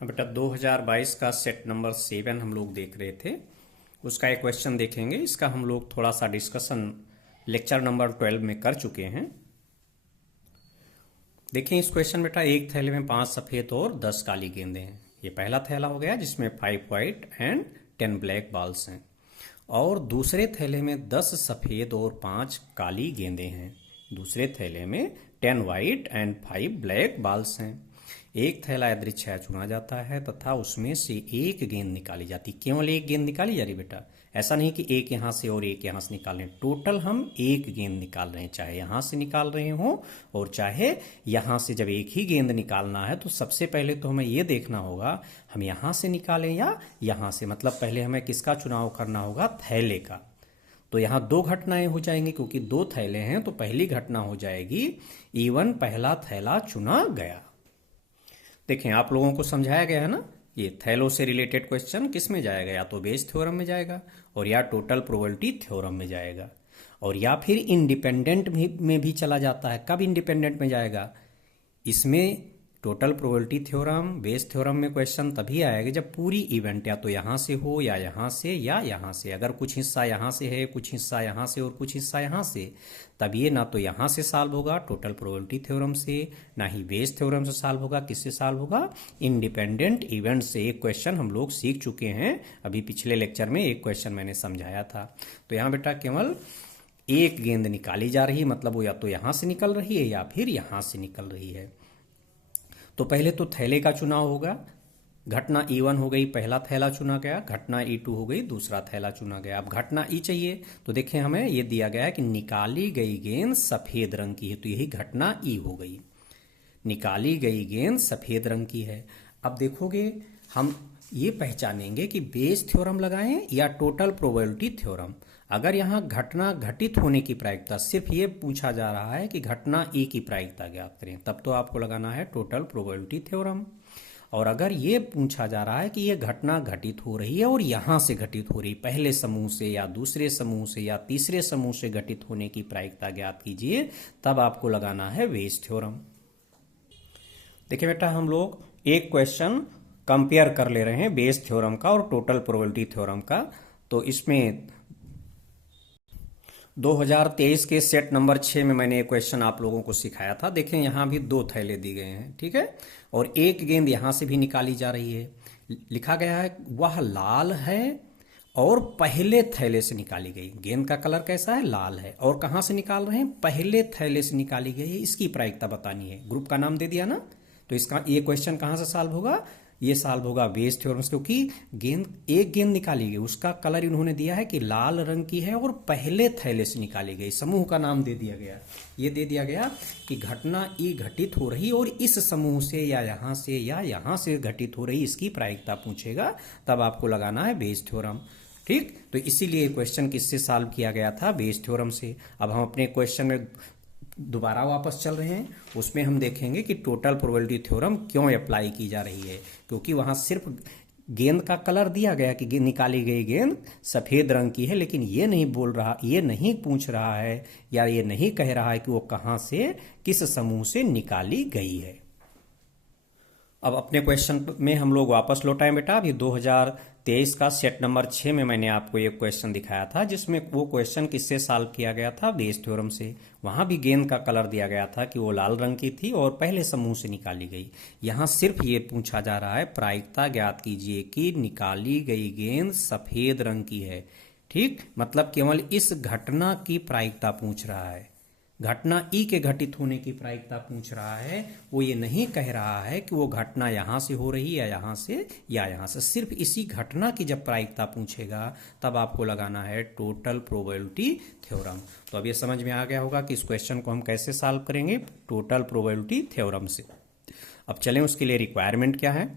बेटा 2022 का set number 7 हम लोग देख रहे थे। उसका एक क्वेश्चन देखेंगे। इसका हम लोग थोड़ा सा डिस्कशन लेक्चर नंबर 12 में कर चुके हैं। देखिए इस क्वेश्चन बेटा, एक थैले में 5 सफ़ेद और 10 काली गेंदें हैं। ये पहला थैला हो गया जिसमें 5 वाइट एंड 10 ब्लैक बॉल्स हैं, और दूसरे थैले में 10 सफ़ेद और 5 काली गेंदें हैं। दूसरे थैले में 10 वाइट एंड 5 ब्लैक बॉल्स हैं। एक थैला यादृच्छया चुना जाता है तथा उसमें से एक गेंद निकाली जाती। केवल एक गेंद निकाली जा रही बेटा, ऐसा नहीं कि एक यहाँ से और एक यहाँ से निकाल रहे हैं। टोटल हम एक गेंद निकाल रहे हैं, चाहे यहाँ से निकाल रहे हो और चाहे यहाँ से। जब एक ही गेंद निकालना है तो सबसे पहले तो हमें ये देखना होगा हम यहाँ से निकालें या यहाँ से। मतलब पहले हमें किसका चुनाव करना होगा? थैले का। तो यहाँ दो घटनाएं हो जाएंगी, क्योंकि दो थैले हैं। तो पहली घटना हो जाएगी E1 पहला थैला चुना गया। देखें आप लोगों को समझाया गया है ना, ये थैलों से रिलेटेड क्वेश्चन किस में जाएगा? या तो बेस थ्योरम में जाएगा, और या टोटल प्रोबेबिलिटी थ्योरम में जाएगा, और या फिर इंडिपेंडेंट में भी चला जाता है। कब इंडिपेंडेंट में जाएगा? इसमें total probability theorem, Bayes theorem में क्वेश्चन तभी आएगा जब पूरी इवेंट या तो यहाँ से हो या यहाँ से या यहाँ से। अगर कुछ हिस्सा यहाँ से है, कुछ हिस्सा यहाँ से और कुछ हिस्सा यहाँ से, तब ये ना तो यहाँ से सॉल्व होगा टोटल प्रोबेबिलिटी थ्योरम से, ना ही बेस थ्योरम से सॉल्व होगा। किससे सॉल्व होगा? इंडिपेंडेंट इवेंट से। एक क्वेश्चन हम लोग सीख चुके हैं, अभी पिछले लेक्चर में एक क्वेश्चन मैंने समझाया था। तो यहाँ बेटा केवल एक गेंद निकाली जा रही है, मतलब वो या तो यहाँ से निकल रही है या फिर यहाँ से निकल रही है। तो पहले तो थैले का चुनाव होगा। घटना E1 हो गई, पहला थैला चुना गया। घटना E2 हो गई, दूसरा थैला चुना गया। अब घटना E चाहिए, तो देखें हमें ये दिया गया है कि निकाली गई गेंद सफेद रंग की है, तो यही घटना E हो गई। निकाली गई गेंद सफेद रंग की है। अब देखोगे हम ये पहचानेंगे कि बेस थ्योरम लगाएं या टोटल प्रोबेबिलिटी थ्योरम। अगर यहाँ घटना घटित होने की प्रायिकता, सिर्फ ये पूछा जा रहा है कि घटना E की प्रायिकता ज्ञात करें, तब तो आपको लगाना है टोटल प्रोबेबिलिटी थ्योरम। और अगर ये पूछा जा रहा है कि ये घटना घटित हो रही है और यहाँ से घटित हो रही, पहले समूह से या दूसरे समूह से या तीसरे समूह से घटित होने की प्रायिकता ज्ञात कीजिए, तब आपको लगाना है बेस थ्योरम। देखिए बेटा हम लोग एक क्वेश्चन कंपेयर कर ले रहे हैं बेस थ्योरम का और टोटल प्रोबेबिलिटी थ्योरम का। तो इसमें 2023 के सेट नंबर 6 में मैंने एक क्वेश्चन आप लोगों को सिखाया था। देखें यहाँ भी दो थैले दी गए हैं, ठीक है, और एक गेंद यहाँ से भी निकाली जा रही है। लिखा गया है वह लाल है और पहले थैले से निकाली गई। गेंद का कलर कैसा है? लाल है। और कहाँ से निकाल रहे हैं? पहले थैले से निकाली गई है। इसकी प्रायिकता बतानी है। ग्रुप का नाम दे दिया ना, तो इसका ये क्वेश्चन कहाँ से सॉल्व होगा? ये सॉल्व होगा बेस थ्योरम से, क्योंकि एक गेंद निकाली गई, उसका कलर इन्होंने दिया है कि लाल रंग की है और पहले थैले से निकाली गई। समूह का नाम दे दिया गया, ये दे दिया गया कि घटना E घटित हो रही और इस समूह से या यहाँ से या यहाँ से घटित हो रही, इसकी प्रायिकता पूछेगा, तब आपको लगाना है बेस थ्योरम। ठीक, तो इसीलिए क्वेश्चन किससे सॉल्व किया गया था? बेस थ्योरम से। अब हम अपने क्वेश्चन में दोबारा वापस चल रहे हैं। उसमें हम देखेंगे कि टोटल प्रोबेबिलिटी थ्योरम क्यों अप्लाई की जा रही है, क्योंकि वहां सिर्फ गेंद का कलर दिया गया कि निकाली गई गेंद सफेद रंग की है, लेकिन ये नहीं बोल रहा, ये नहीं पूछ रहा है या ये नहीं कह रहा है कि वो कहां से, किस समूह से निकाली गई है। अब अपने क्वेश्चन में हम लोग वापस लौटाएं बेटा। अभी 2023 का सेट नंबर 6 में मैंने आपको एक क्वेश्चन दिखाया था, जिसमें वो क्वेश्चन किससे सॉल्व किया गया था? बेस थ्योरम से। वहां भी गेंद का कलर दिया गया था कि वो लाल रंग की थी और पहले समूह से निकाली गई। यहाँ सिर्फ ये पूछा जा रहा है प्रायिकता ज्ञात कीजिए कि निकाली गई गेंद सफेद रंग की है। ठीक, मतलब केवल इस घटना की प्रायिकता पूछ रहा है। घटना E के घटित होने की प्रायिकता पूछ रहा है। वो ये नहीं कह रहा है कि वो घटना यहाँ से हो रही है या यहाँ से या यहाँ से। सिर्फ इसी घटना की जब प्रायिकता पूछेगा, तब आपको लगाना है टोटल प्रोबेबिलिटी थ्योरम। तो अब ये समझ में आ गया होगा कि इस क्वेश्चन को हम कैसे सॉल्व करेंगे? टोटल प्रोबेबिलिटी थ्योरम से। अब चलें उसके लिए रिक्वायरमेंट क्या है।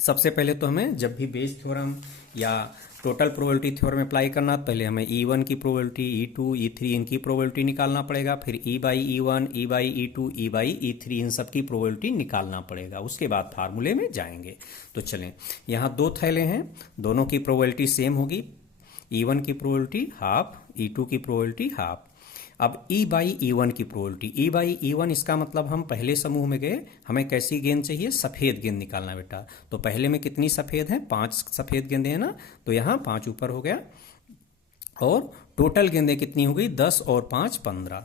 सबसे पहले तो हमें जब भी बेस थ्योरम या टोटल प्रोबेबिलिटी थ्योरम अप्लाई करना, पहले हमें E1 की प्रोबेबिलिटी, E2, E3 इनकी प्रोबेबिलिटी निकालना पड़ेगा। फिर E/E1, E/E2, E/E3 इन सब की प्रोबेबिलिटी निकालना पड़ेगा। उसके बाद फार्मूले में जाएंगे। तो चलें, यहाँ दो थैले हैं, दोनों की प्रोबेबिलिटी सेम होगी। E1 की प्रोबेबिलिटी हाफ, E2 की प्रोबेबिलिटी हाफ। अब E बाई E1 की प्रोबेबिलिटी, E बाई E1 इसका मतलब हम पहले समूह में गए, हमें कैसी गेंद चाहिए, सफ़ेद गेंद निकालना बेटा। तो पहले में कितनी सफ़ेद हैं, 5 सफ़ेद गेंदें हैं ना, तो यहाँ 5 ऊपर हो गया, और टोटल गेंदें कितनी हो गई, 10 और 5 15।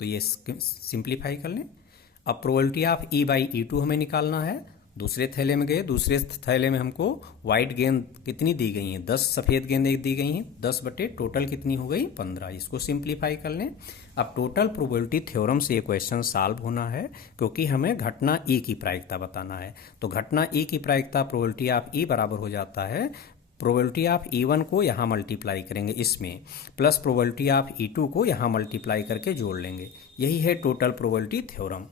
तो ये सिंप्लीफाई कर लें। अब probability of E by E2 हमें निकालना है। दूसरे थैले में गए, दूसरे थैले में हमको वाइट गेंद कितनी दी गई हैं, 10 सफ़ेद गेंदें दी गई हैं, 10 बटे टोटल कितनी हो गई, 15। इसको सिंप्लीफाई कर लें। अब टोटल प्रोबेबिलिटी थ्योरम से ये क्वेश्चन सॉल्व होना है, क्योंकि हमें घटना E की प्रायिकता बताना है। तो घटना E की प्रायिकता प्रोबेबिलिटी ऑफ E बराबर हो जाता है, प्रोबेबिलिटी ऑफ E1 को यहाँ मल्टीप्लाई करेंगे इसमें, प्लस प्रोबेबिलिटी ऑफ E2 को यहाँ मल्टीप्लाई करके जोड़ लेंगे। यही है टोटल प्रोबेबिलिटी थ्योरम।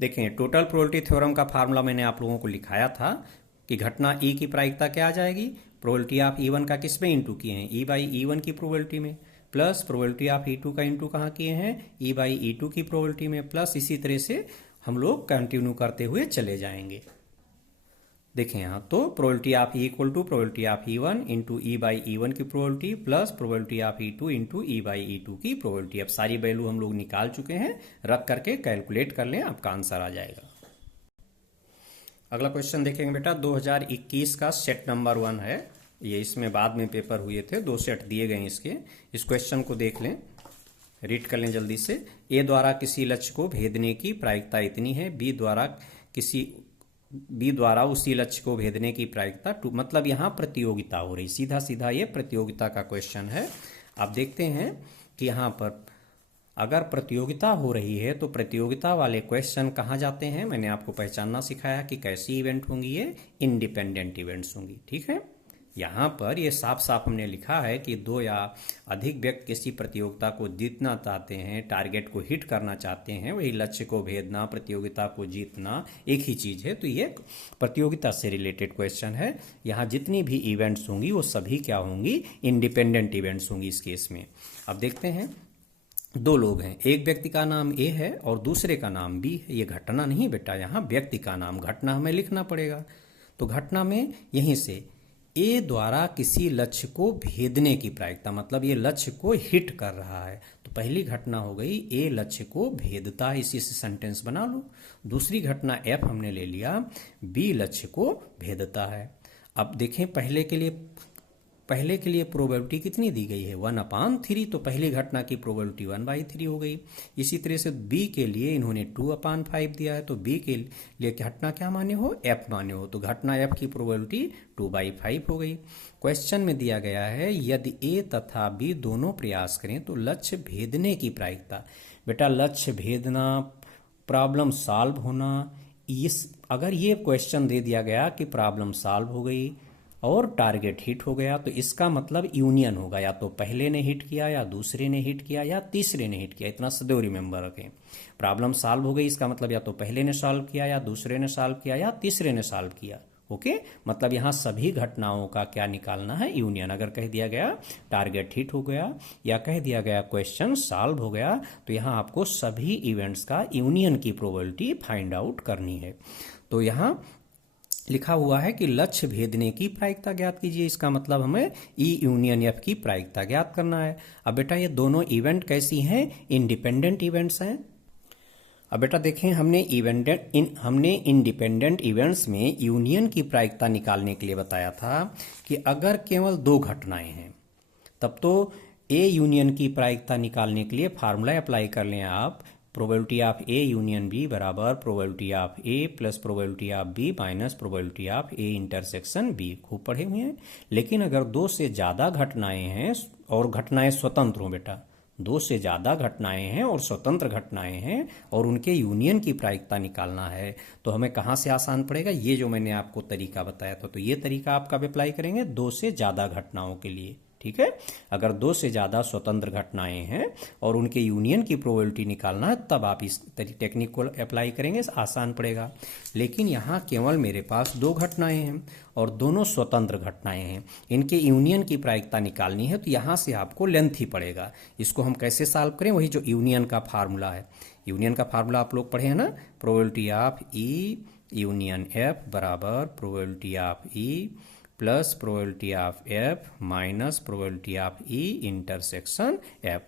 देखें, टोटल प्रोबेबिलिटी थ्योरम का फार्मूला मैंने आप लोगों को लिखाया था कि घटना E की प्रायिकता क्या आ जाएगी, प्रोबेबिलिटी ऑफ E1 का किस में इंटू किए हैं, E बाई E1 की प्रोबेबिलिटी में, प्लस प्रोबेबिलिटी ऑफ E2 का इंटू कहाँ किए हैं, E बाई E2 की प्रोबेबिलिटी में, प्लस इसी तरह से हम लोग कंटिन्यू करते हुए चले जाएंगे। देखें यहाँ तो probability of E equal to probability of E1 into E by E1 की probability plus probability of E2 into E by E2 की प्रोबेबिलिटी। अब सारी वैल्यू हम लोग निकाल चुके हैं, रख करके कैलकुलेट कर लें, आपका आंसर आ जाएगा। अगला क्वेश्चन देखेंगे बेटा, 2021 का सेट नंबर 1 है ये, इसमें बाद में पेपर हुए थे, 2 सेट दिए गए इसके। इस क्वेश्चन को देख लें, रीड कर लें जल्दी से। ए द्वारा किसी लक्ष्य को भेदने की प्रायिकता इतनी है, बी द्वारा उसी लक्ष्य को भेदने की प्रायिकता 2। मतलब यहाँ प्रतियोगिता हो रही, सीधा सीधा ये प्रतियोगिता का क्वेश्चन है। आप देखते हैं कि यहाँ पर अगर प्रतियोगिता हो रही है तो प्रतियोगिता वाले क्वेश्चन कहाँ जाते हैं, मैंने आपको पहचानना सिखाया कि कैसी इवेंट होंगी, ये इंडिपेंडेंट इवेंट्स होंगी। ठीक है, यहाँ पर ये साफ साफ हमने लिखा है कि 2 या अधिक व्यक्ति किसी प्रतियोगिता को जीतना चाहते हैं, टारगेट को हिट करना चाहते हैं, वही लक्ष्य को भेदना, प्रतियोगिता को जीतना एक ही चीज़ है। तो ये प्रतियोगिता से रिलेटेड क्वेश्चन है। यहाँ जितनी भी इवेंट्स होंगी वो सभी क्या होंगी, इंडिपेंडेंट इवेंट्स होंगी इस केस में। अब देखते हैं, 2 लोग हैं, एक व्यक्ति का नाम ए है और दूसरे का नाम बी है। ये घटना नहीं बेटा, यहाँ व्यक्ति का नाम, घटना हमें लिखना पड़ेगा। तो घटना में यहीं से ए द्वारा किसी लक्ष्य को भेदने की प्रायिकता, मतलब ये लक्ष्य को हिट कर रहा है। तो पहली घटना हो गई ए लक्ष्य को भेदता है, इसी से सेंटेंस बना लो। दूसरी घटना एफ हमने ले लिया, बी लक्ष्य को भेदता है। अब देखें, पहले के लिए प्रोबेबिलिटी कितनी दी गई है, 1/3। तो पहली घटना की प्रोबेबिलिटी 1/3 हो गई। इसी तरह से बी के लिए इन्होंने 2/5 दिया है, तो बी के लिए घटना क्या माने हो, एफ माने हो। तो घटना एफ की प्रोबेबिलिटी 2/5 हो गई। क्वेश्चन में दिया गया है यदि ए तथा बी दोनों प्रयास करें तो लक्ष्य भेदने की प्रायिकता। बेटा लक्ष्य भेदना, प्रॉब्लम सॉल्व होना, अगर ये क्वेश्चन दे दिया गया कि प्रॉब्लम सॉल्व हो गई और टारगेट हिट हो गया, तो इसका मतलब यूनियन होगा, या तो पहले ने हिट किया, या दूसरे ने हिट किया, या तीसरे ने हिट किया। इतना सदैव रिमेंबर रखें। प्रॉब्लम सॉल्व हो गई, इसका मतलब या तो पहले ने सॉल्व किया, या दूसरे ने सॉल्व किया, या तीसरे ने सॉल्व किया। ओके, मतलब यहाँ सभी घटनाओं का क्या निकालना है, यूनियन। अगर कह दिया गया टारगेट हिट हो गया, या कह दिया गया क्वेश्चन सॉल्व हो गया, तो यहाँ आपको सभी इवेंट्स का यूनियन की प्रोबेबिलिटी फाइंड आउट करनी है। तो यहाँ लिखा हुआ है कि लक्ष्य भेदने की प्रायिकता ज्ञात कीजिए, इसका मतलब हमें ई यूनियन एफ की प्रायिकता ज्ञात करना है। अब बेटा ये दोनों इवेंट कैसी हैं, इंडिपेंडेंट इवेंट्स हैं। अब बेटा देखें, हमने इंडिपेंडेंट इवेंट्स में यूनियन की प्रायिकता निकालने के लिए बताया था कि अगर केवल 2 घटनाएं हैं तब तो ए यूनियन की प्रायिकता निकालने के लिए फार्मूला अप्लाई कर लें आप, probability of A union B बराबर probability of A plus probability of B minus probability of A intersection B. खूब पढ़े हुए हैं। लेकिन अगर 2 से ज़्यादा घटनाएं हैं और घटनाएं स्वतंत्र हो बेटा, 2 से ज़्यादा घटनाएं हैं और स्वतंत्र घटनाएं हैं और उनके यूनियन की प्रायिकता निकालना है, तो हमें कहाँ से आसान पड़ेगा, ये जो मैंने आपको तरीका बताया था, तो ये तरीका आप कब अप्लाई करेंगे, 2 से ज़्यादा घटनाओं के लिए। ठीक है, अगर 2 से ज़्यादा स्वतंत्र घटनाएं हैं और उनके यूनियन की प्रोबेबिलिटी निकालना है, तब आप इस टेक्निक को अप्लाई करेंगे, आसान पड़ेगा। लेकिन यहाँ केवल मेरे पास 2 घटनाएं हैं और दोनों स्वतंत्र घटनाएं हैं, इनके यूनियन की प्रायिकता निकालनी है, तो यहाँ से आपको लेंथ ही पड़ेगा। इसको हम कैसे सॉल्व करें, वही जो यूनियन का फार्मूला है। यूनियन का फार्मूला आप लोग पढ़े हैं ना, probability of E union F बराबर probability of E plus probability of F minus probability of E intersection F.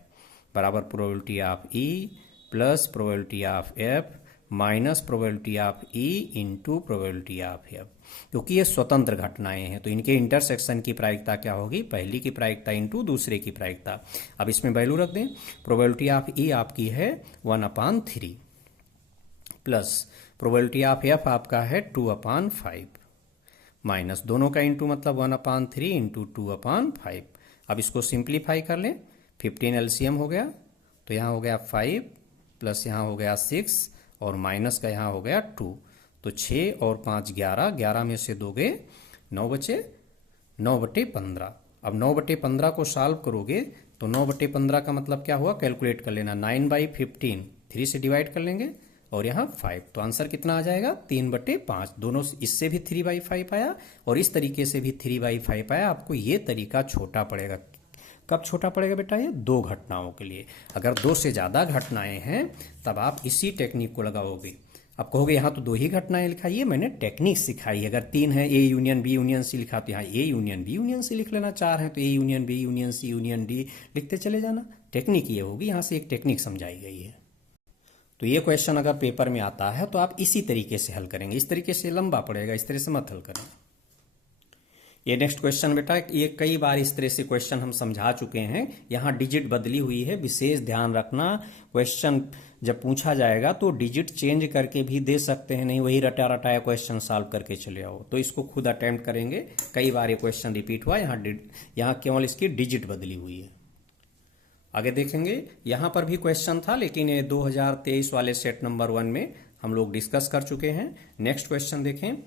बराबर probability of E plus probability of F minus probability of E into probability of F, क्योंकि ये स्वतंत्र घटनाएं हैं तो इनके intersection की प्रायिकता क्या होगी, पहली की प्रायिकता इंटू दूसरे की प्रायिकता। अब इसमें वैल्यू रख दें, प्रोबेबिलिटी ऑफ ई आपकी है 1/3 प्लस प्रोबेबिलिटी ऑफ एफ आपका है 2/5 माइनस दोनों का इंटू मतलब 1/3 इंटू 2/5। अब इसको सिंप्लीफाई कर लें, 15 एलसीएम हो गया तो यहाँ हो गया 5 प्लस यहाँ हो गया 6 और माइनस का यहाँ हो गया 2, तो 6 और 5 11, 11 में से दोगे 9 बचे 9/15। अब 9/15 को सॉल्व करोगे तो 9/15 का मतलब क्या हुआ, कैलकुलेट कर लेना, 9/15 3 से डिवाइड कर लेंगे और यहाँ 5, तो आंसर कितना आ जाएगा 3/5। दोनों इससे भी 3/5 आया और इस तरीके से भी 3/5 आया। आपको ये तरीका छोटा पड़ेगा। कब छोटा पड़ेगा बेटा, ये 2 घटनाओं के लिए। अगर 2 से ज़्यादा घटनाएं हैं तब आप इसी टेक्निक को लगाओगे। आप कहोगे यहाँ तो 2 ही घटनाएं लिखाई है, मैंने टेक्निक सिखाई है। अगर 3 है, A union B union C लिखा तो यहाँ A union B union C लिख लेना। 4 है तो A union B union C union D लिखते चले जाना। टेक्निक ये होगी, यहाँ से एक टेक्निक समझाई गई है। तो ये क्वेश्चन अगर पेपर में आता है तो आप इसी तरीके से हल करेंगे। इस तरीके से लंबा पड़ेगा, इस तरह से मत हल करें। ये नेक्स्ट क्वेश्चन बेटा, ये कई बार इस तरह से क्वेश्चन हम समझा चुके हैं। यहाँ डिजिट बदली हुई है, विशेष ध्यान रखना। क्वेश्चन जब पूछा जाएगा तो डिजिट चेंज करके भी दे सकते हैं, नहीं वही रटा रटाया क्वेश्चन सॉल्व करके चले आओ। तो इसको खुद अटेम्प्ट करेंगे। कई बार ये क्वेश्चन रिपीट हुआ, यहाँ केवल इसकी डिजिट बदली हुई है। आगे देखेंगे, यहाँ पर भी क्वेश्चन था लेकिन ये 2023 वाले सेट नंबर 1 में हम लोग डिस्कस कर चुके हैं। नेक्स्ट क्वेश्चन देखें,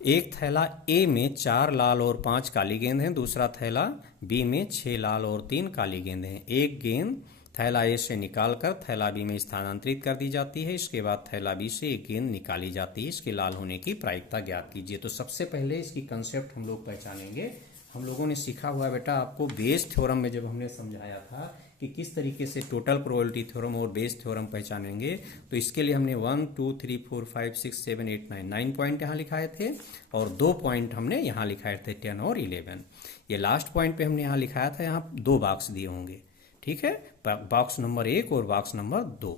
एक थैला ए में 4 लाल और 5 काली गेंद हैं, दूसरा थैला बी में 6 लाल और 3 काली गेंद हैं। एक गेंद थैला ए से निकालकर थैला बी में स्थानांतरित कर दी जाती है, इसके बाद थैला बी से एक गेंद निकाली जाती है, इसके लाल होने की प्रायिकता ज्ञात कीजिए। तो सबसे पहले इसकी कंसेप्ट हम लोग पहचानेंगे। हम लोगों ने सीखा हुआ बेटा, आपको बेस थ्योरम में जब हमने समझाया था कि किस तरीके से टोटल प्रोबेबिलिटी थ्योरम और बेस थ्योरम पहचानेंगे, तो इसके लिए हमने 1 2 3 4 5 6 7 8 9 पॉइंट यहाँ लिखाए थे और 2 पॉइंट हमने यहाँ लिखाए थे 10 और 11। ये लास्ट पॉइंट पे हमने यहाँ लिखाया था, यहाँ 2 बॉक्स दिए होंगे, ठीक है, बॉक्स नंबर 1 और बॉक्स नंबर 2।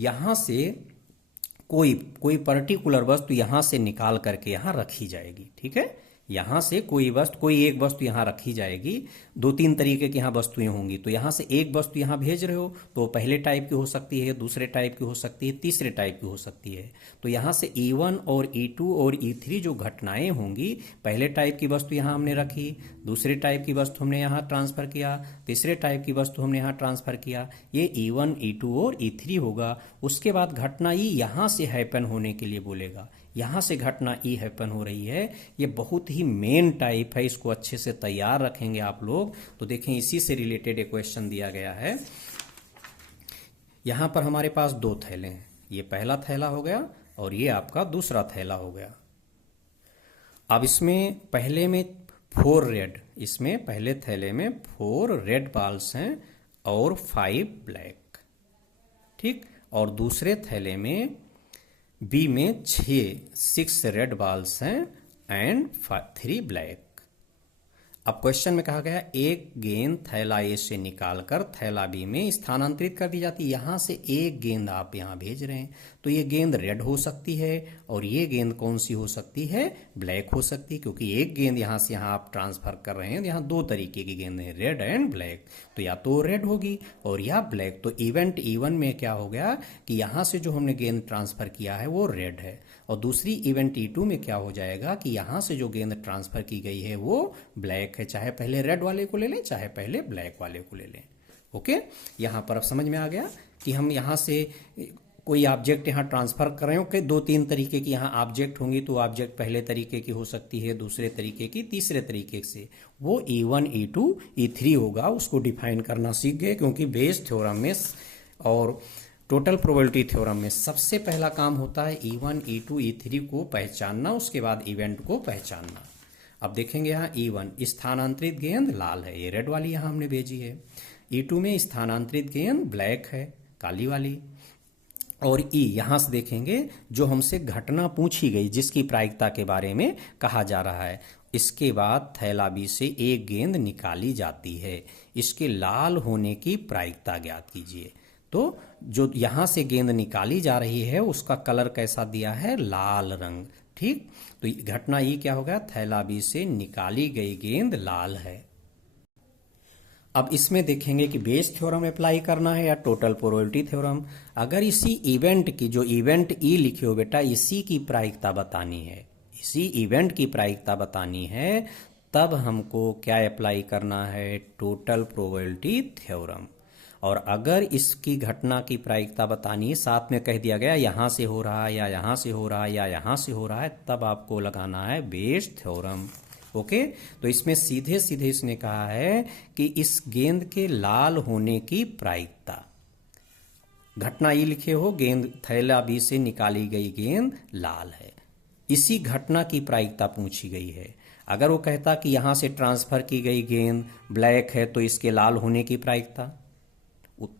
यहाँ से कोई पर्टिकुलर वस्तु यहाँ से निकाल करके यहाँ रखी जाएगी, ठीक है। यहाँ से कोई एक वस्तु यहाँ रखी जाएगी। 2-3 तरीके की यहाँ वस्तुएं होंगी, तो यहाँ से एक वस्तु यहाँ भेज रहे हो तो पहले टाइप की हो सकती है, दूसरे टाइप की हो सकती है, तीसरे टाइप की हो सकती है। तो यहाँ से E1 और E2 और E3 जो घटनाएं होंगी, पहले टाइप की वस्तु यहाँ हमने रखी, दूसरे टाइप की वस्तु हमने यहाँ ट्रांसफर किया, तीसरे टाइप की वस्तु हमने यहाँ ट्रांसफर किया। ये E1 E2 और E3 होगा। उसके बाद घटना ई यहाँ से हैपन होने के लिए बोलेगा, यहाँ से घटना ई हैपन हो रही है। ये बहुत ही मेन टाइप है, इसको अच्छे से तैयार रखेंगे आप लोग। तो देखें, इसी से रिलेटेड एक क्वेश्चन दिया गया है। यहाँ पर हमारे पास 2 थैले हैं, ये पहला थैला हो गया और ये आपका दूसरा थैला हो गया। अब इसमें पहले में 4 रेड, इसमें पहले थैले में 4 रेड बॉल्स हैं और 5 ब्लैक, ठीक। और दूसरे थैले में बी में 6 रेड बॉल्स हैं एंड 3 ब्लैक। अब क्वेश्चन में कहा गया एक गेंद थैला ए से निकालकर थैला बी में स्थानांतरित कर दी जाती है। यहाँ से एक गेंद आप यहाँ भेज रहे हैं, तो ये गेंद रेड हो सकती है और ये गेंद कौन सी हो सकती है, ब्लैक हो सकती है, क्योंकि एक गेंद यहाँ से यहाँ आप ट्रांसफर कर रहे हैं। यहाँ 2 तरीके की गेंद है, रेड एंड ब्लैक, तो या तो रेड होगी और या ब्लैक। तो इवेंट E1 में क्या हो गया कि यहाँ से जो हमने गेंद ट्रांसफर किया है वो रेड है, और दूसरी इवेंट E2 में क्या हो जाएगा कि यहाँ से जो गेंद ट्रांसफर की गई है वो ब्लैक है। चाहे पहले रेड वाले को ले लें, चाहे पहले ब्लैक वाले को ले लें। ओके, यहाँ पर अब समझ में आ गया कि हम यहाँ से कोई ऑब्जेक्ट यहाँ ट्रांसफर कर रहे हो कि 2-3 तरीके की यहाँ ऑब्जेक्ट होंगी, तो ऑब्जेक्ट पहले तरीके की हो सकती है, दूसरे तरीके की, तीसरे तरीके से। वो E1 E2 E3 होगा, उसको डिफाइन करना सीख गए। क्योंकि बेस थ्योरम में और टोटल प्रोबेबिलिटी थ्योरम में सबसे पहला काम होता है E1 E2 E3 को पहचानना, उसके बाद इवेंट को पहचानना। अब देखेंगे यहाँ E1 स्थानांतरित गेंद लाल है, ये रेड वाली यहाँ हमने भेजी है। E2 में स्थानांतरित गेंद ब्लैक है, काली वाली। और ई यहां से देखेंगे जो हमसे घटना पूछी गई जिसकी प्रायिकता के बारे में कहा जा रहा है। इसके बाद थैला बी से एक गेंद निकाली जाती है, इसके लाल होने की प्रायिकता ज्ञात कीजिए। तो जो यहां से गेंद निकाली जा रही है उसका कलर कैसा दिया है, लाल रंग। ठीक, तो घटना ई क्या होगा, थैला बी से निकाली गई गेंद लाल है। अब इसमें देखेंगे कि बेस थ्योरम अप्लाई करना है या टोटल प्रोबेबिलिटी थ्योरम। अगर इसी इवेंट की, जो इवेंट ई लिखे हो बेटा, इसी की प्रायिकता बतानी है, इसी इवेंट की प्रायिकता बतानी है, तब हमको क्या अप्लाई करना है, टोटल प्रोबेबिलिटी थ्योरम। और अगर इसकी घटना की प्रायिकता बतानी है, साथ में कह दिया गया यहां से हो रहा है या यहां से हो रहा है या यहां से हो रहा है, तब आपको लगाना है बेस थ्योरम। ओके, तो इसमें सीधे सीधे इसने कहा है कि इस गेंद के लाल होने की प्रायिकता, घटना ये लिखे हो, गेंद थैला बी से निकाली गई गेंद लाल है, इसी घटना की प्रायिकता पूछी गई है। अगर वो कहता कि यहां से ट्रांसफर की गई गेंद ब्लैक है तो इसके लाल होने की प्रायिकता,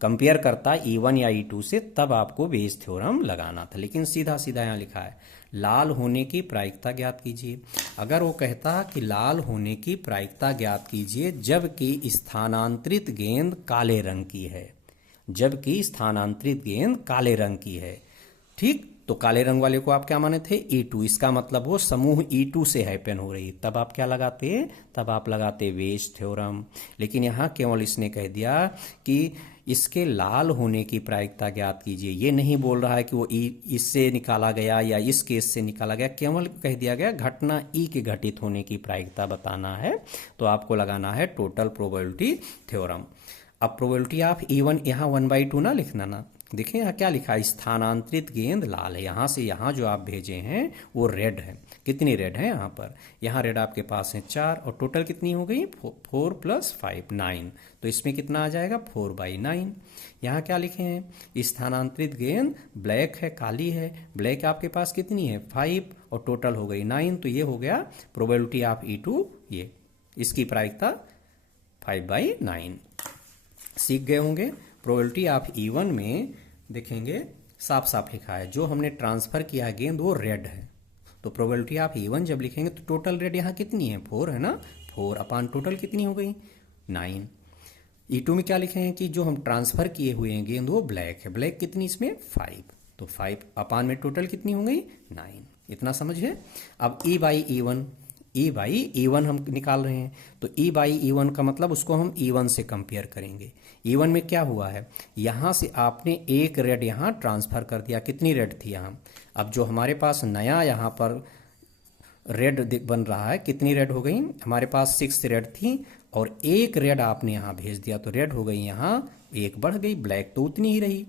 कंपेयर करता E1 या E2 से, तब आपको बेस थ्योरम लगाना था। लेकिन सीधा सीधा यहाँ लिखा है लाल होने की प्रायिकता ज्ञात कीजिए। अगर वो कहता कि लाल होने की प्रायिकता ज्ञात कीजिए जबकि स्थानांतरित गेंद काले रंग की है, जबकि स्थानांतरित गेंद काले रंग की है, ठीक, तो काले रंग वाले को आप क्या माने थे, E2, इसका मतलब वो समूह E2 से हैपन हो रही, तब आप क्या लगाते, तब आप लगाते बेस थ्योरम। लेकिन यहाँ केवल इसने कह दिया कि इसके लाल होने की प्रायिकता ज्ञात कीजिए, ये नहीं बोल रहा है कि वो इससे निकाला गया या इस केस से निकाला गया, केवल कह दिया गया घटना ई के घटित होने की प्रायिकता बताना है, तो आपको लगाना है टोटल प्रोबेबिलिटी थ्योरम। अब प्रोबेबिलिटी ऑफ E1 यहाँ 1/2 ना लिखना ना, देखिए यहाँ क्या लिखा है, स्थानांतरित गेंद लाल है, यहाँ से यहाँ जो आप भेजे हैं वो रेड है। कितनी रेड है यहाँ पर, यहाँ रेड आपके पास है 4, और टोटल कितनी हो गई, 4 + 5 9, तो इसमें कितना आ जाएगा 4/9। यहाँ क्या लिखे हैं, स्थानांतरित गेंद ब्लैक है, काली है, ब्लैक आपके पास कितनी है 5 और टोटल हो गई 9, तो ये हो गया प्रोबेबिलिटी ऑफ E2, ये इसकी प्रायिकता 5/9। सीख गए होंगे। प्रोबेबिलिटी ऑफ E1 में देखेंगे साफ साफ लिखा है जो हमने ट्रांसफर किया है गेंद वो रेड है, तो प्रोबेबिलिटी ऑफ E1 जब लिखेंगे तो टोटल रेड यहाँ कितनी है 4 है ना, 4 अपान टोटल कितनी हो गई 9। E2 में क्या लिखे हैं कि जो हम ट्रांसफर किए हुए हैं गेंद वो ब्लैक है, ब्लैक कितनी इसमें 5, तो 5 अपान में टोटल कितनी हो गई 9, इतना समझे। अब E/E1 हम निकाल रहे हैं, तो E/E1 का मतलब उसको हम E1 से कंपेयर करेंगे। E1 में क्या हुआ है, यहाँ से आपने एक रेड यहाँ ट्रांसफर कर दिया, कितनी रेड थी यहाँ, अब जो हमारे पास नया यहाँ पर रेड बन रहा है, कितनी रेड हो गई, हमारे पास 6 रेड थी और एक रेड आपने यहाँ भेज दिया, तो रेड हो गई यहाँ एक बढ़ गई, ब्लैक तो उतनी ही रही,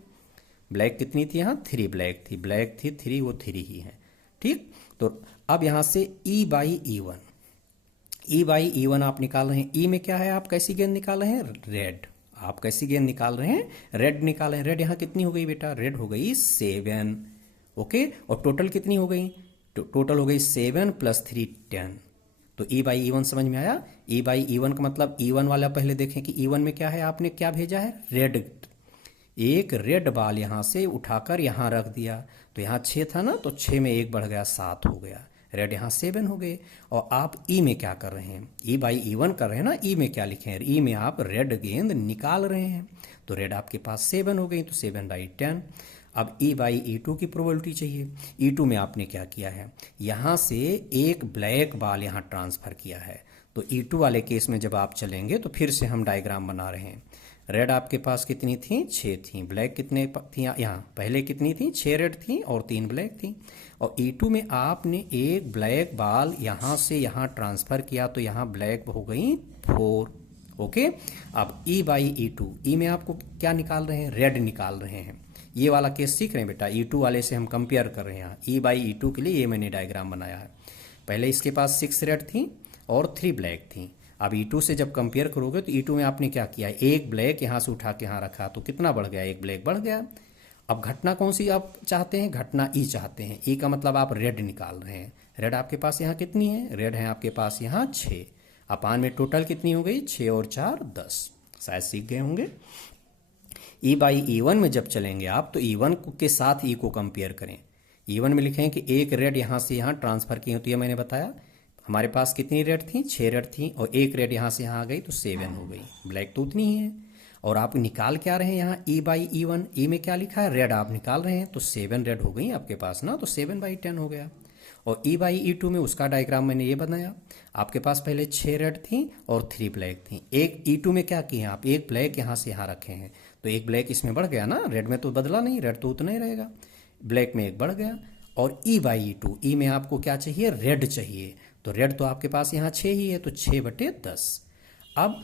ब्लैक कितनी थी यहाँ 3 ब्लैक थी, ब्लैक थी 3, वो 3 ही है, ठीक। तो अब यहाँ से E/E1 आप निकाल रहे हैं, E में क्या है, आप कैसी गेंद निकाल रहे हैं, रेड, आप कैसी गेंद निकाल रहे हैं, रेड निकाल रहे हैं, रेड यहाँ कितनी हो गई बेटा, रेड हो गई 7, ओके, और टोटल कितनी हो गई, टोटल हो गई 7 + 3 10, तो E/E1 समझ में आया। E/E1 का मतलब E1 वाला पहले देखें कि E1 में क्या है, आपने क्या भेजा है रेड, एक रेड बॉल यहाँ से उठाकर यहाँ रख दिया, तो यहाँ 6 था ना, तो 6 में 1 बढ़ गया 7 हो गया, रेड यहाँ 7 हो गए। और आप E में क्या कर रहे हैं, E/E1 कर रहे हैं ना, E में क्या लिखे हैं, E में आप रेड गेंद निकाल रहे हैं, तो रेड आपके पास 7 हो गई, तो 7/10। अब E/E2 की प्रोबेबिलिटी चाहिए। E2 में आपने क्या किया है, यहाँ से एक ब्लैक बॉल यहाँ ट्रांसफर किया है, तो E2 वाले केस में जब आप चलेंगे तो फिर से हम डायग्राम बना रहे हैं, रेड आपके पास कितनी थी 6 थी, ब्लैक कितने थी यहाँ पहले कितनी थी 6 रेड थी और 3 ब्लैक थी, और E2 में आपने एक ब्लैक बॉल यहाँ से यहाँ ट्रांसफर किया, तो यहाँ ब्लैक हो गई 4, ओके। अब E/E2, E में आपको क्या निकाल रहे हैं, रेड निकाल रहे हैं, ये वाला केस सीख रहे हैं बेटा, E2 वाले से हम कंपेयर कर रहे हैं यहाँ, E/E2 के लिए ये मैंने डायग्राम बनाया है। पहले इसके पास 6 रेड थी और 3 ब्लैक थी, अब E2 से जब कंपेयर करोगे तो E2 में आपने क्या किया, एक ब्लैक यहाँ से उठा के यहाँ रखा, तो कितना बढ़ गया, एक ब्लैक बढ़ गया। अब घटना कौन सी आप चाहते हैं, घटना E चाहते हैं, E का मतलब आप रेड निकाल रहे हैं, रेड आपके पास यहाँ कितनी है, रेड है आपके पास यहाँ 6, अपान में टोटल कितनी हो गई 6 और 4 10, शायद सीख गए होंगे। ई बाई ई वन में जब चलेंगे आप तो ई वन के साथ ई को कंपेयर करें। ई वन में लिखें कि एक रेड यहाँ से यहाँ ट्रांसफ़र की होती है, मैंने बताया हमारे पास कितनी रेड थी, 6 रेड थी, और एक रेड यहाँ से यहाँ आ गई तो 7 हो गई। ब्लैक तो उतनी ही है, और आप निकाल क्या रहे हैं यहाँ ई बाई ई वन, ई में क्या लिखा है रेड आप निकाल रहे हैं, तो 7 रेड हो गई आपके पास ना, तो 7/10 हो गया। और ई बाई ई टू में उसका डायग्राम मैंने ये बनाया, आपके पास पहले 6 रेड थी और 3 ब्लैक थी। एक ई टू में क्या किए आप, एक ब्लैक यहाँ से यहाँ रखे हैं, तो एक ब्लैक इसमें बढ़ गया ना, रेड में तो बदला नहीं, रेड तो उतना ही रहेगा, ब्लैक में एक बढ़ गया। और ई बाई ई टू, ई में आपको क्या चाहिए, रेड चाहिए, तो रेड तो आपके पास यहाँ 6 ही है, तो 6/10। अब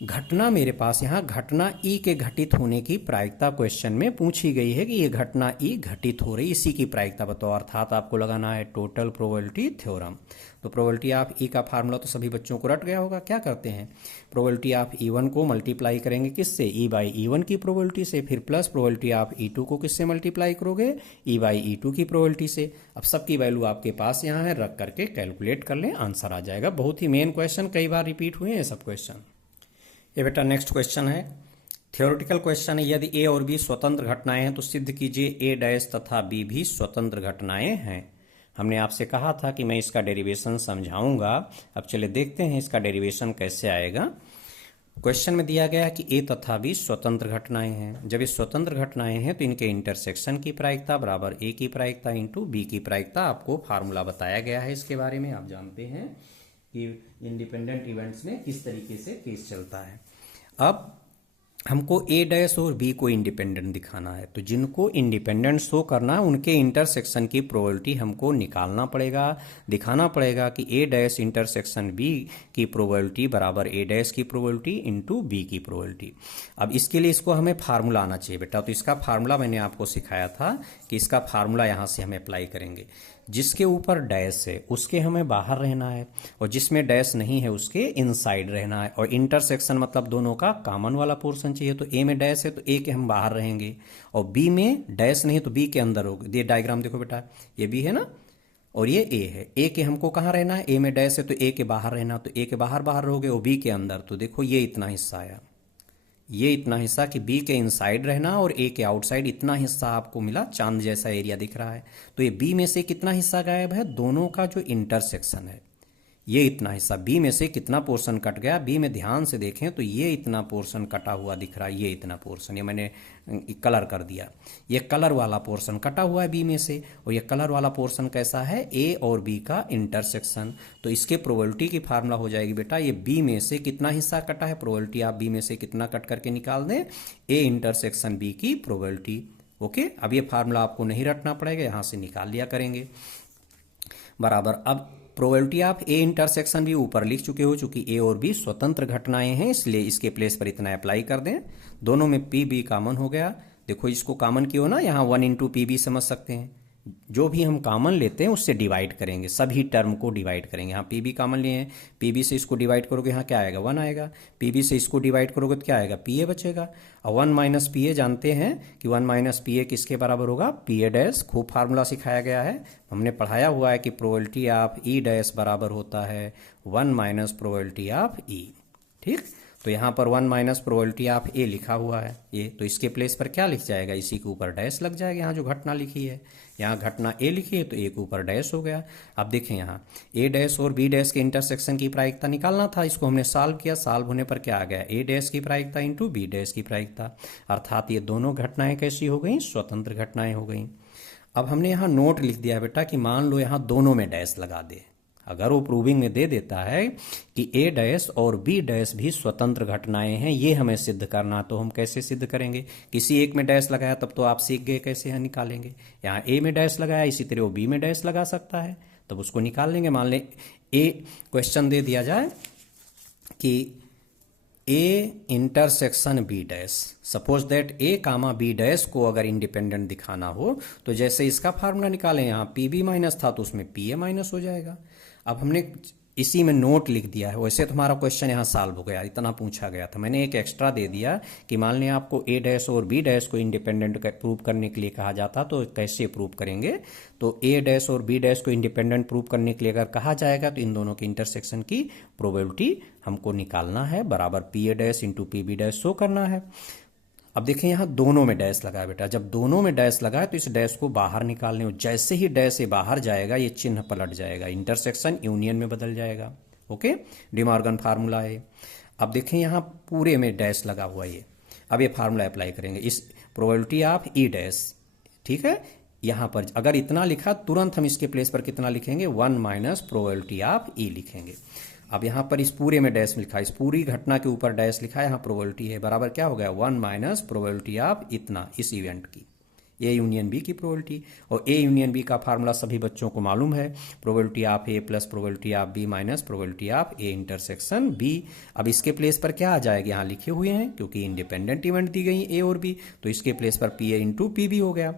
घटना मेरे पास यहाँ घटना ई के घटित होने की प्रायिकता क्वेश्चन में पूछी गई है कि ये घटना ई घटित हो रही, इसी की प्रायिकता बताओ, अर्थात आपको लगाना है टोटल प्रोबेबिलिटी थ्योरम। तो प्रोबेबिलिटी ऑफ ई का फार्मूला तो सभी बच्चों को रट गया होगा, क्या करते हैं, प्रोबेबिलिटी ऑफ ई वन को मल्टीप्लाई करेंगे किससे, ई बाई ई वन की प्रोबेबिलिटी से, फिर plus probability of E two को किससे मल्टीप्लाई करोगे, ई बाई ई टू की प्रोबेबिलिटी से। अब सबकी वैल्यू आपके पास यहाँ है, रख करके कैलकुलेट कर लें, आंसर आ जाएगा। बहुत ही मेन क्वेश्चन, कई बार रिपीट हुए हैं सब क्वेश्चन। ये बेटा नेक्स्ट क्वेश्चन है, थ्योरेटिकल क्वेश्चन है, यदि ए और बी स्वतंत्र घटनाएं हैं तो सिद्ध कीजिए ए डैश तथा बी भी स्वतंत्र घटनाएं हैं। हमने आपसे कहा था कि मैं इसका डेरिवेशन समझाऊंगा, अब चले देखते हैं इसका डेरिवेशन कैसे आएगा। क्वेश्चन में दिया गया है कि ए तथा बी स्वतंत्र घटनाएं हैं। जब ये स्वतंत्र घटनाएं हैं तो इनके इंटरसेक्शन की प्रायिकता बराबर ए की प्रायिकता इंटू बी की प्रायिकता, आपको फार्मूला बताया गया है इसके बारे में, आप जानते हैं कि इंडिपेंडेंट इवेंट्स में किस तरीके से केस चलता है। अब हमको ए डैश और बी को इंडिपेंडेंट दिखाना है, तो जिनको इंडिपेंडेंट शो करना है उनके इंटरसेक्शन की प्रोबेबिलिटी हमको निकालना पड़ेगा, दिखाना पड़ेगा कि ए डैश इंटरसेक्शन बी की प्रोबेबिलिटी बराबर ए डैश की प्रोबेबिलिटी इंटू बी की प्रोबेबिलिटी। अब इसके लिए इसको हमें फार्मूला आना चाहिए बेटा, तो इसका फार्मूला मैंने आपको सिखाया था कि इसका फार्मूला यहाँ से हम अप्लाई करेंगे। जिसके ऊपर डैश है उसके हमें बाहर रहना है, और जिसमें डैश नहीं है उसके इनसाइड रहना है, और इंटरसेक्शन मतलब दोनों का कॉमन वाला पोर्शन चाहिए। तो ए में डैश है तो ए के हम बाहर रहेंगे, और बी में डैश नहीं तो बी के अंदर होगा। ये डायग्राम देखो बेटा, ये बी है ना और ये ए है, ए के हमको कहाँ रहना है, ए में डैश है तो ए के बाहर रहना, तो ए के बाहर बाहर रहोगे और बी के अंदर। तो देखो ये इतना हिस्सा आया, ये इतना हिस्सा कि बी के इनसाइड रहना और ए के आउटसाइड, इतना हिस्सा आपको मिला, चांद जैसा एरिया दिख रहा है। तो ये बी में से कितना हिस्सा गायब है, दोनों का जो इंटरसेक्शन है, ये इतना हिस्सा बी में से कितना पोर्शन कट गया, बी में ध्यान से देखें तो ये इतना पोर्शन कटा हुआ दिख रहा है, ये इतना पोर्शन, ये मैंने कलर कर दिया, ये कलर वाला पोर्शन कटा हुआ है बी में से। और ये कलर वाला पोर्शन कैसा है, ए और बी का इंटरसेक्शन। तो इसके प्रोबेबिलिटी की फार्मूला हो जाएगी बेटा, ये बी में से कितना हिस्सा कटा है, प्रोबेबिलिटी आप बी में से कितना कट करके निकाल दें, ए इंटरसेक्शन बी की प्रोबेबिलिटी। ओके, अब ये फार्मूला आपको नहीं रटना पड़ेगा, यहाँ से निकाल लिया करेंगे बराबर। अब प्रोबेबिलिटी ऑफ ए इंटरसेक्शन भी ऊपर लिख चुके हो, चूंकि ए और बी स्वतंत्र घटनाएं हैं इसलिए इसके प्लेस पर इतना अप्लाई कर दें। दोनों में पी बी कॉमन हो गया, देखो इसको कॉमन किया हो ना, यहाँ 1 इंटू पी बी समझ सकते हैं, जो भी हम कॉमन लेते हैं उससे डिवाइड करेंगे, सभी टर्म को डिवाइड करेंगे। यहाँ पी बी कॉमन लिए हैं, पी बी से इसको डिवाइड करोगे यहाँ क्या आएगा, 1 आएगा, पी बी से इसको डिवाइड करोगे तो क्या आएगा, पी ए बचेगा। और 1 माइनस पी ए जानते हैं कि 1 माइनस पी ए किसके बराबर होगा, पी ए डैश। खूब फार्मूला सिखाया गया है, हमने पढ़ाया हुआ है कि प्रोबेबिलिटी ऑफ ई डैश बराबर होता है 1 माइनस प्रोबेबिलिटी ऑफ ई। ठीक, तो यहाँ पर 1 माइनस प्रोबेबिलिटी ऑफ ए लिखा हुआ है ये, तो इसके प्लेस पर क्या लिख जाएगा, इसी के ऊपर डैश लग जाएगा। यहाँ जो घटना लिखी है, यहाँ घटना ए लिखी है तो ए के ऊपर डैश हो गया। अब देखें यहाँ ए डैश और बी डैश के इंटरसेक्शन की प्रायिकता निकालना था, इसको हमने सॉल्व किया, सॉल्व होने पर क्या आ गया, ए डैश की प्रायिकता इंटू बी डैश की प्रायिकता, अर्थात ये दोनों घटनाएं कैसी हो गई, स्वतंत्र घटनाएं हो गई। अब हमने यहाँ नोट लिख दिया बेटा कि मान लो यहाँ दोनों में डैश लगा दे, अगर वो प्रूविंग में दे देता है कि ए डैश और बी डैश भी स्वतंत्र घटनाएं हैं, ये हमें सिद्ध करना, तो हम कैसे सिद्ध करेंगे, किसी एक में डैश लगाया तब तो आप सीख गए कैसे है निकालेंगे। यहाँ ए में डैश लगाया, इसी तरह वो बी में डैश लगा सकता है, तब उसको निकाल लेंगे। मान लें ए क्वेश्चन दे दिया जाए कि A intersection B dash, suppose that A comma B dash को अगर इंडिपेंडेंट दिखाना हो तो जैसे इसका फार्मूला निकालें, यहाँ पी बी माइनस था तो उसमें पी ए माइनस हो जाएगा। अब हमने इसी में नोट लिख दिया है, वैसे तो हमारा क्वेश्चन यहाँ सॉल्व हो गया, इतना पूछा गया था, मैंने एक एक्स्ट्रा दे दिया कि मान लें आपको ए डैश और बी डैश को इंडिपेंडेंट प्रूव करने के लिए कहा जाता तो कैसे प्रूव करेंगे। तो ए डैश और बी डैश को इंडिपेंडेंट प्रूव करने के लिए अगर कहा जाएगा तो इन दोनों के इंटरसेक्शन की प्रोबेबिलिटी हमको निकालना है, बराबर P A dash into P B dash show करना है। अब देखें यहाँ दोनों में डैश लगा है बेटा, जब दोनों में डैश लगा है तो इस डैश को बाहर निकालने हो, जैसे ही डैश ये बाहर जाएगा ये चिन्ह पलट जाएगा, इंटरसेक्शन यूनियन में बदल जाएगा। ओके, डिमॉर्गन फार्मूला है। अब देखें यहाँ पूरे में डैश लगा हुआ ये, अब ये फार्मूला अप्लाई करेंगे, इस प्रोबेबिलिटी ऑफ ई डैश, ठीक है। यहाँ पर अगर इतना लिखा तुरंत हम इसके प्लेस पर कितना लिखेंगे, 1 माइनस प्रोबेबिलिटी ऑफ ई लिखेंगे। अब यहाँ पर इस पूरे में डैश लिखा है, इस पूरी घटना के ऊपर डैश लिखा है, यहाँ प्रोबेबिलिटी है, बराबर क्या हो गया, 1 माइनस प्रोबेबिलिटी ऑफ इतना, इस इवेंट की, ए यूनियन बी की प्रोबेबिलिटी। और ए यूनियन बी का फार्मूला सभी बच्चों को मालूम है, probability of A plus probability of B minus probability of A intersection B. अब इसके प्लेस पर क्या आ जाएगा, यहाँ लिखे हुए हैं, क्योंकि इंडिपेंडेंट इवेंट दी गई ए और बी, तो इसके प्लेस पर P A into P B हो गया,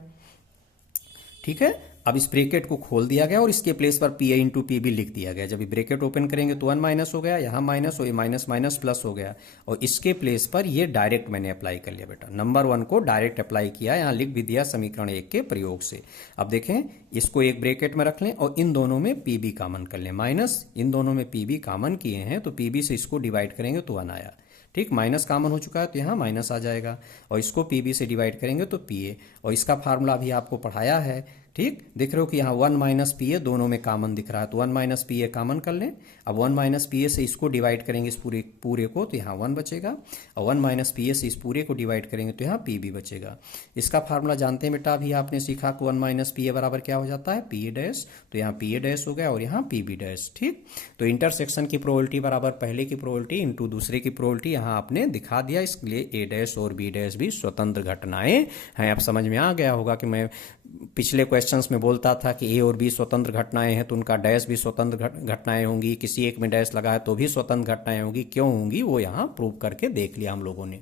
ठीक है। अब इस ब्रैकेट को खोल दिया गया और इसके प्लेस पर P A into P B लिख दिया गया। जब ये ब्रैकेट ओपन करेंगे तो 1 माइनस हो गया, यहाँ माइनस, और ये माइनस माइनस प्लस हो गया, और इसके प्लेस पर ये डायरेक्ट मैंने अप्लाई कर लिया बेटा, नंबर 1 को डायरेक्ट अप्लाई किया, यहाँ लिख भी दिया समीकरण 1 के प्रयोग से। अब देखें, इसको एक ब्रैकेट में रख लें और इन दोनों में पी बी कॉमन कर लें, माइनस इन दोनों में पी बी कॉमन किए हैं तो पी बी से इसको डिवाइड करेंगे तो 1 आया, ठीक, माइनस कॉमन हो चुका है तो यहाँ माइनस आ जाएगा, और इसको पी बी से डिवाइड करेंगे तो पी ए, और इसका फार्मूला भी आपको पढ़ाया है, ठीक, दिख रहे हो कि यहाँ 1 माइनस पी ए दोनों में कॉमन दिख रहा है, तो 1 माइनस पी ए कॉमन कर लें। अब 1 माइनस पी ए से इसको डिवाइड करेंगे इस पूरे को तो यहाँ 1 बचेगा, और 1 माइनस पी ए से इस पूरे को डिवाइड करेंगे तो यहाँ पी बी बचेगा। इसका फार्मूला जानते हैं बेटा, अभी आपने सीखा कि 1 माइनस पी ए बराबर क्या हो जाता है, पी ए डैश, तो यहाँ पी ए डैश हो गया और यहाँ पी बी डैश, ठीक। तो इंटरसेक्शन की प्रोबेबिलिटी बराबर पहले की प्रोबेबिलिटी इंटू दूसरे की प्रोबेबिलिटी, यहाँ आपने दिखा दिया, इसलिए ए डैश और बी डैश भी स्वतंत्र घटनाएं हैं। अब समझ में आ गया होगा कि मैं पिछले क्वेश्चंस में बोलता था कि ए और बी स्वतंत्र घटनाएं हैं तो उनका डैश भी स्वतंत्र घटनाएं होंगी, किसी एक में डैश लगा है तो भी स्वतंत्र घटनाएं होंगी, क्यों होंगी वो यहाँ प्रूव करके देख लिया हम लोगों ने।